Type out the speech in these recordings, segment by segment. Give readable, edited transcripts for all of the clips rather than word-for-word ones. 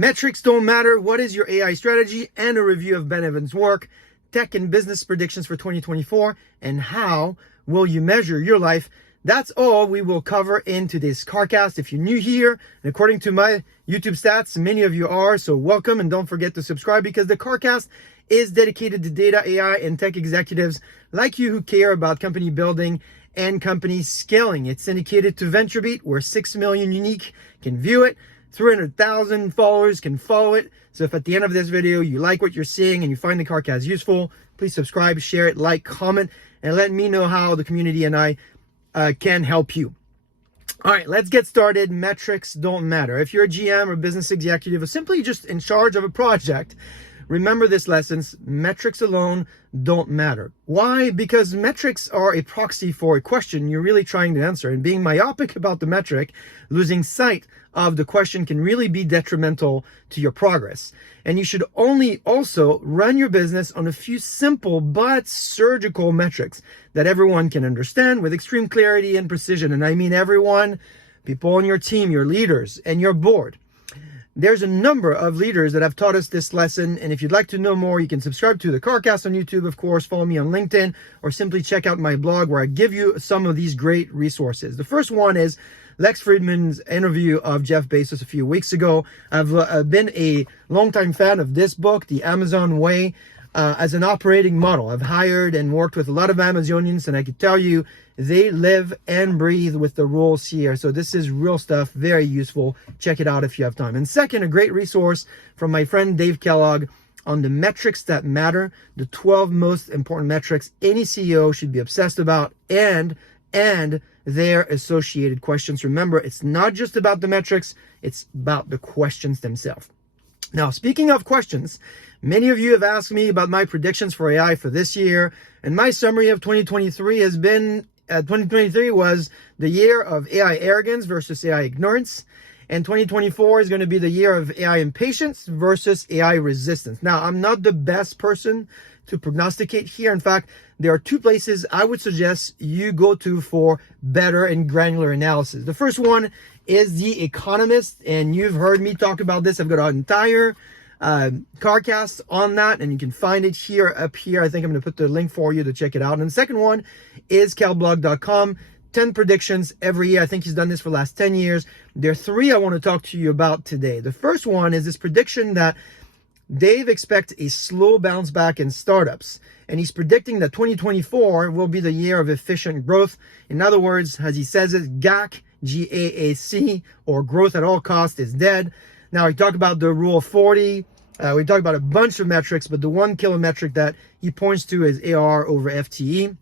Metrics don't matter. What is your AI strategy? And a review of Ben Evans' work, tech and business predictions for 2024, and how will you measure your life? That's all we will cover in today's CarCast. If you're new here, and according to my YouTube stats, many of you are, so welcome, and don't forget to subscribe because the CarCast is dedicated to data, AI, and tech executives like you who care about company building and company scaling. It's syndicated to VentureBeat, where 6 million unique can view it. 300,000 followers can follow it. So if at the end of this video you like what you're seeing and you find the CarCast useful, please subscribe, share it, like, comment, and let me know how the community and I can help you. All right, let's get started. Metrics don't matter. If you're a GM or business executive or simply just in charge of a project, remember this lesson: metrics alone don't matter. Why? Because metrics are a proxy for a question you're really trying to answer, and being myopic about the metric, losing sight of the question, can really be detrimental to your progress. And you should only also run your business on a few simple but surgical metrics that everyone can understand with extreme clarity and precision. And I mean everyone, people on your team, your leaders, and your board. There's a number of leaders that have taught us this lesson, and if you'd like to know more, you can subscribe to the CarCast on YouTube, of course, follow me on LinkedIn, or simply check out my blog where I give you some of these great resources. The first one is Lex Fridman's interview of Jeff Bezos a few weeks ago. I've been a longtime fan of this book, The Amazon Way, as an operating model. I've hired and worked with a lot of Amazonians, and I can tell you they live and breathe with the rules here. So this is real stuff, very useful. Check it out if you have time. And second, a great resource from my friend Dave Kellogg on the metrics that matter, the 12 most important metrics any CEO should be obsessed about, and their associated questions. Remember, it's not just about the metrics, it's about the questions themselves. Now, speaking of questions, many of you have asked me about my predictions for AI for this year, and my summary of 2023 has been 2023 was the year of AI arrogance versus AI ignorance, and 2024 is going to be the year of AI impatience versus AI resistance. Now, I'm not the best person to prognosticate here. In fact, there are two places I would suggest you go to for better and granular analysis. The first one is The Economist, and you've heard me talk about this. I've got an entire CarCast on that, and you can find it up here. I think I'm going to put the link for you to check it out. And the second one is calblog.com. 10 predictions every year. I think he's done this for the last 10 years. There are three I want to talk to you about today. The first one is this prediction that Dave expects a slow bounce back in startups, and he's predicting that 2024 will be the year of efficient growth. In other words, as he says it, GAC, G-A-A-C, or growth at all costs, is dead. Now, we talk about the rule of 40. We talk about a bunch of metrics, but the one killer metric that he points to is AR over FTE.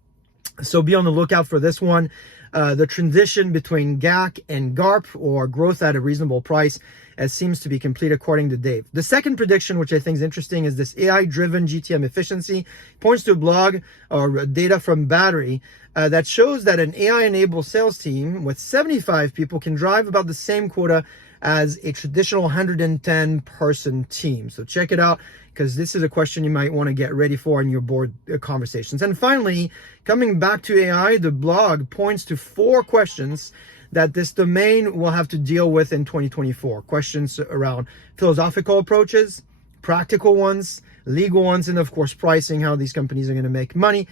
So be on the lookout for this one. The transition between GAC and GARP, or growth at a reasonable price, as seems to be complete according to Dave. The second prediction, which I think is interesting, is this AI-driven GTM efficiency. Points to a blog or data from Battery that shows that an AI-enabled sales team with 75 people can drive about the same quota as a traditional 110-person team. So check it out, because this is a question you might want to get ready for in your board conversations. And finally, coming back to AI, the blog points to 4 questions that this domain will have to deal with in 2024. Questions around philosophical approaches, practical ones, legal ones, and of course pricing, how these companies are going to make money.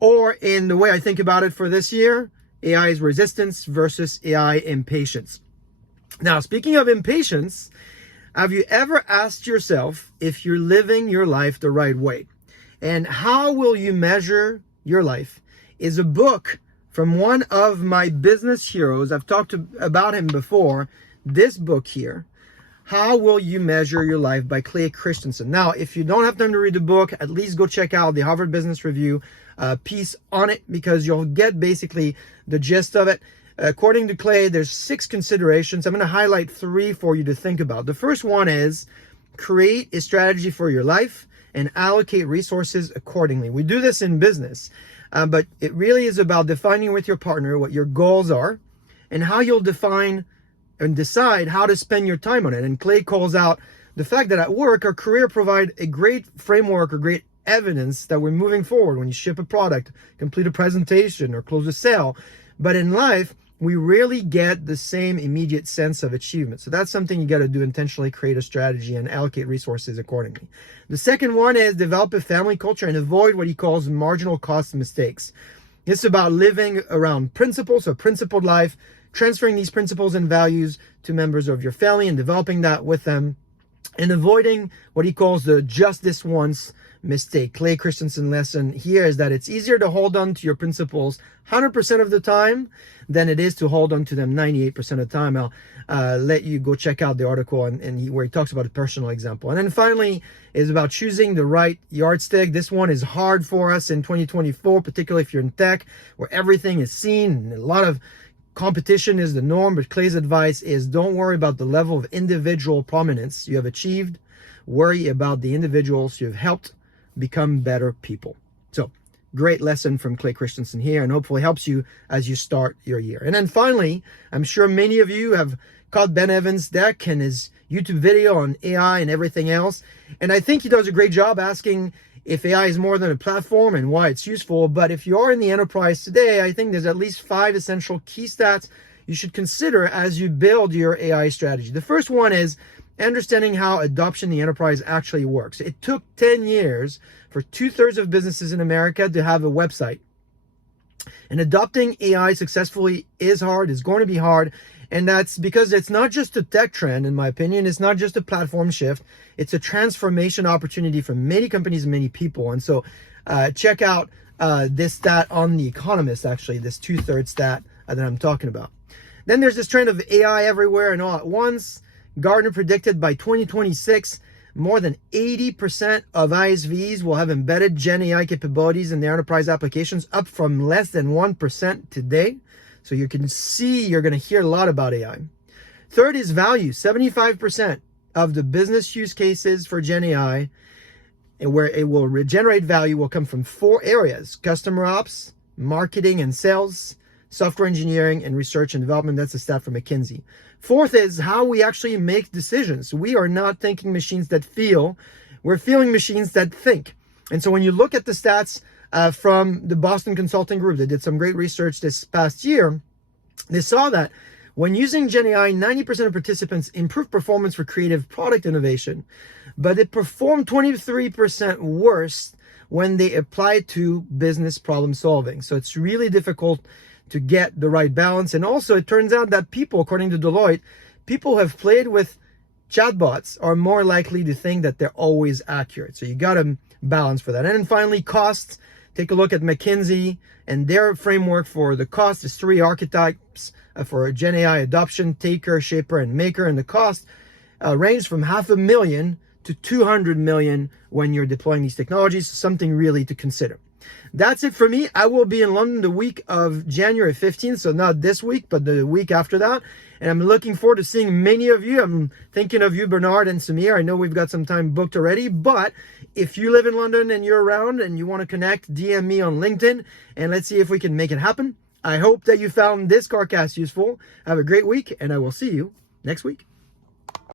Or in the way I think about it for this year, AI's resistance versus AI impatience. Now, speaking of impatience, have you ever asked yourself if you're living your life the right way? And how will you measure your life is a book from one of my business heroes. I've talked about him before. This book here, How Will You Measure Your Life by Clay Christensen. Now, if you don't have time to read the book, at least go check out the Harvard Business Review piece on it, because you'll get basically the gist of it. According to Clay, there's 6 considerations. I'm going to highlight 3 for you to think about. The first one is create a strategy for your life and allocate resources accordingly. We do this in business, but it really is about defining with your partner what your goals are and how you'll define and decide how to spend your time on it. And Clay calls out the fact that at work or career provide a great framework or great evidence that we're moving forward when you ship a product, complete a presentation, or close a sale. But in life, we rarely get the same immediate sense of achievement. So that's something you got to do intentionally, create a strategy and allocate resources accordingly. The second one is develop a family culture and avoid what he calls marginal cost mistakes. It's about living around principles, so principled life, transferring these principles and values to members of your family and developing that with them, and avoiding what he calls the just this once mistake. Clay Christensen lesson here is that it's easier to hold on to your principles 100% of the time than it is to hold on to them 98% of the time. I'll let you go check out the article where he talks about a personal example. And then finally is about choosing the right yardstick. This one is hard for us in 2024, particularly if you're in tech, where everything is seen and a lot of competition is the norm. But Clay's advice is don't worry about the level of individual prominence you have achieved. Worry about the individuals you have helped become better people. So great lesson from Clay Christensen here, and hopefully helps you as you start your year. And then finally, I'm sure many of you have caught Ben Evans' deck and his YouTube video on AI and everything else. And I think he does a great job asking if AI is more than a platform and why it's useful. But if you are in the enterprise today, I think there's at least 5 essential key stats you should consider as you build your AI strategy. The first one is understanding how adoption in the enterprise actually works. It took 10 years for 2/3 of businesses in America to have a website. And adopting AI successfully is hard, is going to be hard. And that's because it's not just a tech trend, in my opinion. It's not just a platform shift. It's a transformation opportunity for many companies and many people. And so check out this stat on The Economist, actually, this 2/3 stat that I'm talking about. Then there's this trend of AI everywhere and all at once. Gartner predicted by 2026, more than 80% of ISVs will have embedded Gen AI capabilities in their enterprise applications, up from less than 1% today. So you can see, you're going to hear a lot about AI. Third is value. 75% of the business use cases for Gen AI, and where it will regenerate value, will come from 4 areas: customer ops, marketing and sales, software engineering, and research and development. That's a stat from McKinsey. Fourth is how we actually make decisions. We are not thinking machines that feel, we're feeling machines that think. And so when you look at the stats from the Boston Consulting Group, they did some great research this past year, they saw that when using Gen AI, 90% of participants improved performance for creative product innovation, but it performed 23% worse when they applied to business problem solving. So it's really difficult to get the right balance. And also it turns out that people, according to Deloitte, people who have played with chatbots are more likely to think that they're always accurate. So you got to balance for that. And then finally, costs. Take a look at McKinsey, and their framework for the cost is 3 archetypes for Gen AI adoption: taker, shaper, and maker. And the cost range from $500,000 to $200 million when you're deploying these technologies. Something really to consider. That's it for me. I will be in London the week of January 15th, so not this week, but the week after that. And I'm looking forward to seeing many of you. I'm thinking of you, Bernard and Samir. I know we've got some time booked already, but if you live in London and you're around and you want to connect, DM me on LinkedIn, and let's see if we can make it happen. I hope that you found this CarCast useful. Have a great week, and I will see you next week.